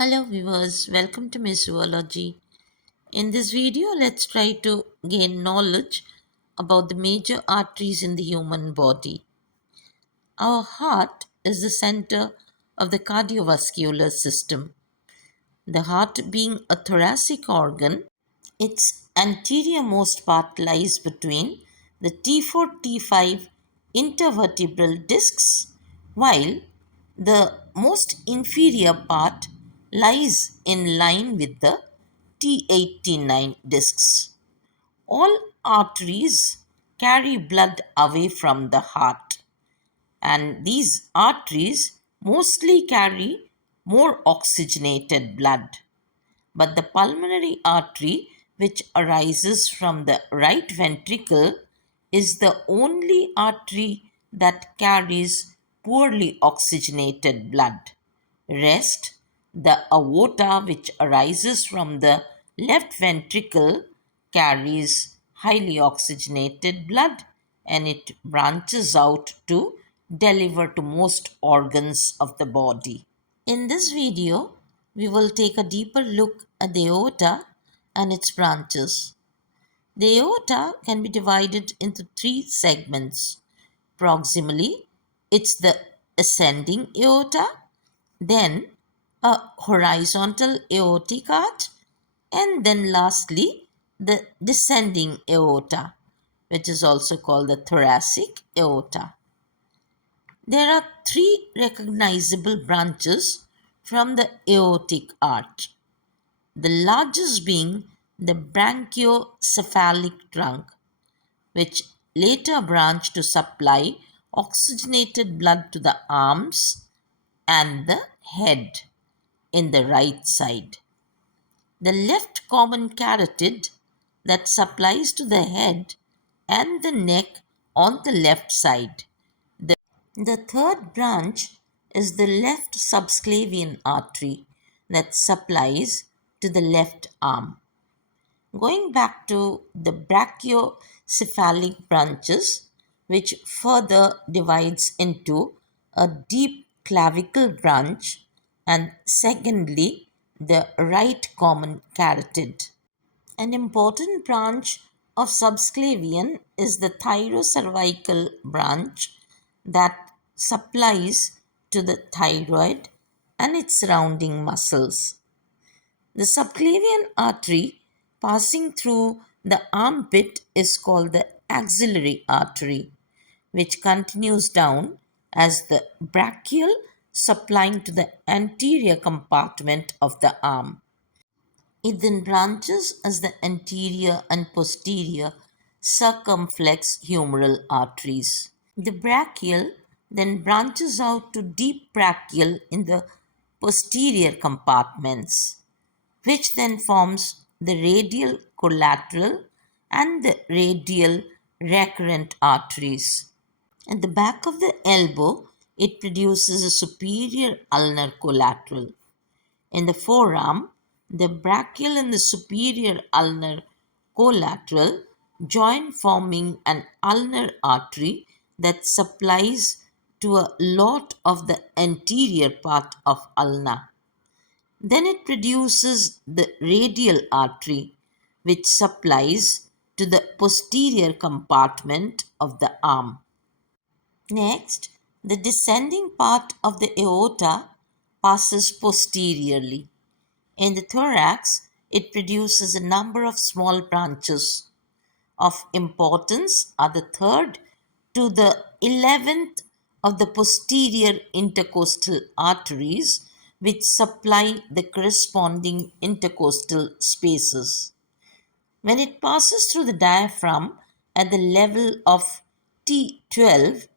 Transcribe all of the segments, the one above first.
Hello viewers, welcome to Miss Zoology. In this video, let's try to gain knowledge about the major arteries in the human body. Our heart is the center of the cardiovascular system. The heart being a thoracic organ, its anterior-most part lies between the T4 T5 intervertebral discs, while the most inferior part lies in line with the T8 T9 discs. All arteries carry blood away from the heart, and these arteries mostly carry more oxygenated blood. But the pulmonary artery, which arises from the right ventricle, is the only artery that carries poorly oxygenated blood. Rest, the aorta, which arises from the left ventricle, carries highly oxygenated blood and it branches out to deliver to most organs of the body. In this video, we will take a deeper look at the aorta and its branches. The aorta can be divided into three segments. Proximally, it's the ascending aorta, then a horizontal aortic arch, and then lastly, the descending aorta, which is also called the thoracic aorta. There are three recognizable branches from the aortic arch, the largest being the brachiocephalic trunk, which later branched to supply oxygenated blood to the arms and the head in the right side. The left common carotid that supplies to the head and the neck on the left side. The third branch is the left subclavian artery that supplies to the left arm. Going back to the brachiocephalic branches, which further divides into a deep clavicle branch and secondly, the right common carotid. An important branch of subclavian is the thyrocervical branch that supplies to the thyroid and its surrounding muscles. The subclavian artery passing through the armpit is called the axillary artery, which continues down as the brachial supplying to the anterior compartment of the arm. It then branches as the anterior and posterior circumflex humeral arteries. The brachial then branches out to deep brachial in the posterior compartments, which then forms the radial collateral and the radial recurrent arteries. At the back of the elbow, it produces a superior ulnar collateral. In the forearm, the brachial and the superior ulnar collateral join forming an ulnar artery that supplies to a lot of the anterior part of ulna. Then it produces the radial artery which supplies to the posterior compartment of the arm. Next, the descending part of the aorta passes posteriorly. In the thorax, it produces a number of small branches. Of importance are the third to the 11th of the posterior intercostal arteries, which supply the corresponding intercostal spaces. When it passes through the diaphragm at the level of T12,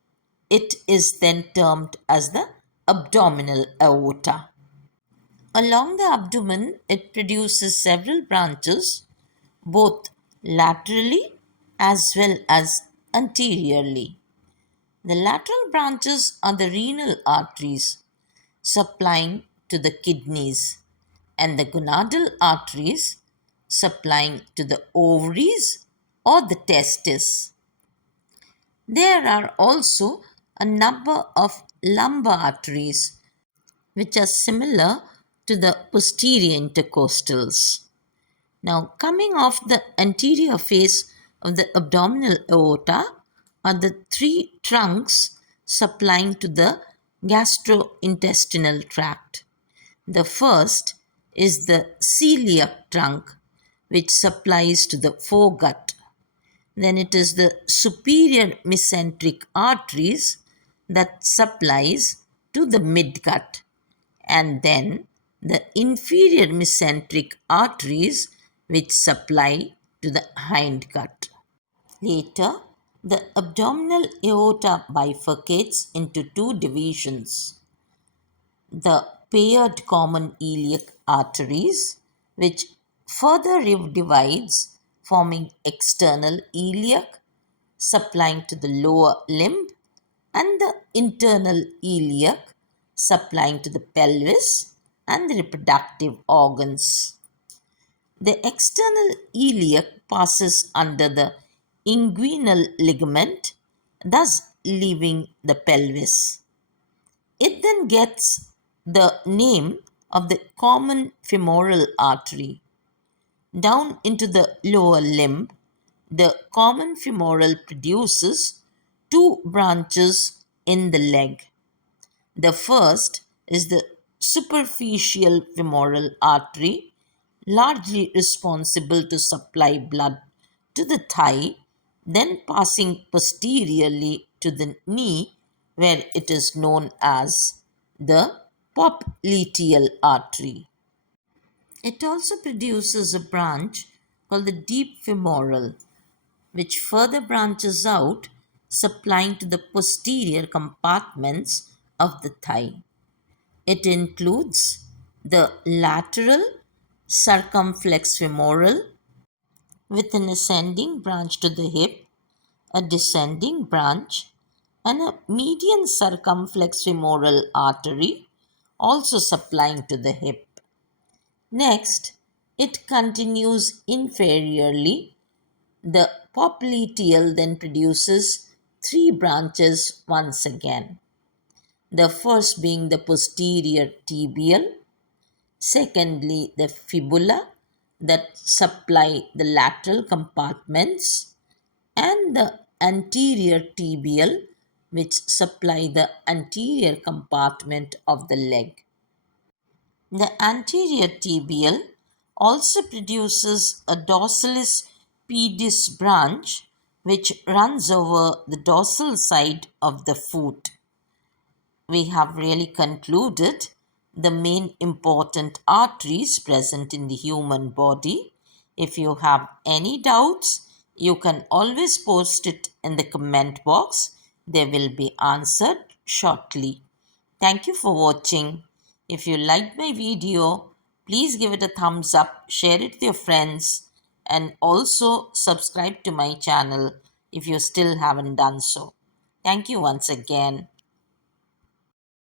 it is then termed as the abdominal aorta. Along the abdomen, it produces several branches, both laterally as well as anteriorly. The lateral branches are the renal arteries supplying to the kidneys, and the gonadal arteries supplying to the ovaries or the testes. There are also a number of lumbar arteries which are similar to the posterior intercostals. Now, coming off the anterior face of the abdominal aorta are the three trunks supplying to the gastrointestinal tract. The first is the celiac trunk, which supplies to the foregut. Then it is the superior mesenteric arteries that supplies to the midgut, and then the inferior mesenteric arteries which supply to the hindgut. Later, the abdominal aorta bifurcates into two divisions: the paired common iliac arteries, which further divides, forming external iliac, supplying to the lower limb, and the internal iliac, supplying to the pelvis and the reproductive organs. The external iliac passes under the inguinal ligament, thus leaving the pelvis. It then gets the name of the common femoral artery. Down into the lower limb, the common femoral produces two branches in the leg. The first is the superficial femoral artery, largely responsible to supply blood to the thigh, then passing posteriorly to the knee, where it is known as the popliteal artery. It also produces a branch called the deep femoral, which further branches out, supplying to the posterior compartments of the thigh. It includes the lateral circumflex femoral with an ascending branch to the hip, a descending branch, and a median circumflex femoral artery also supplying to the hip. Next, it continues inferiorly. The popliteal then produces three branches once again. The first being the posterior tibial, secondly, the fibula that supply the lateral compartments, and the anterior tibial, which supply the anterior compartment of the leg. The anterior tibial also produces a dorsalis pedis branch which runs over the dorsal side of the foot. We have really concluded the main important arteries present in the human body. If you have any doubts, you can always post it in the comment box. They will be answered shortly. Thank you for watching. If you liked my video, please give it a thumbs up, share it with your friends, and also subscribe to my channel if you still haven't done so. Thank you once again.